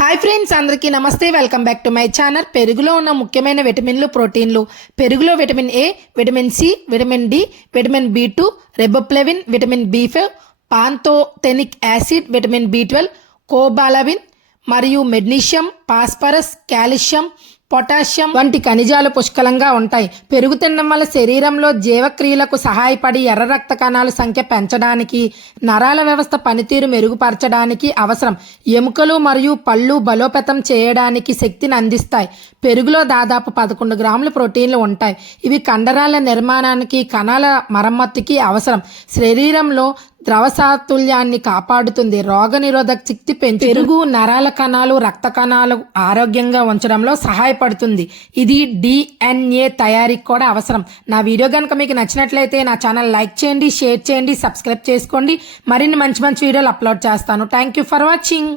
Hi friends, అందరికీ నమస్తే. Welcome back to my channel. పెరుగులో ఉన్న ముఖ్యమైన విటమిన్లు, ప్రోటీన్లు. పెరుగులో vitamin A, vitamin C, vitamin D, vitamin B two, riboflavin, vitamin B five, pantothenic acid, vitamin బి12, కోబాలమిన్ మరియు మెగ్నీషియం, ఫాస్ఫరస్, కాల్షియం, పొటాషియం వంటి ఖనిజాలు పుష్కలంగా ఉంటాయి. పెరుగు తినడం వల్ల శరీరంలో జీవక్రియలకు సహాయపడి ఎర్ర రక్త కణాల సంఖ్య పెంచడానికి, నరాల వ్యవస్థ పనితీరు మెరుగుపరచడానికి అవసరం. ఎముకలు మరియు పళ్ళు బలోపేతం చేయడానికి శక్తిని అందిస్తాయి. పెరుగులో దాదాపు 11 గ్రాముల ప్రోటీన్లు ఉంటాయి. ఇవి కండరాల నిర్మాణానికి, కణాల మరమ్మతుకి అవసరం. శరీరంలో ద్రవసాతుల్యాన్ని కాపాడుతుంది. రోగనిరోధక శక్తి పెరుగు నరాల కణాలు, రక్త కణాలు ఆరోగ్యంగా ఉంచడంలో సహాయపడుతుంది. ఇది DNA తయారీకి కూడా అవసరం. నా వీడియో కనుక మీకు నచ్చినట్లయితే నా ఛానల్ లైక్ చేయండి, షేర్ చేయండి, సబ్స్క్రైబ్ చేసుకోండి. మరిన్ని మంచి మంచి వీడియోలు అప్లోడ్ చేస్తాను. Thank you for watching.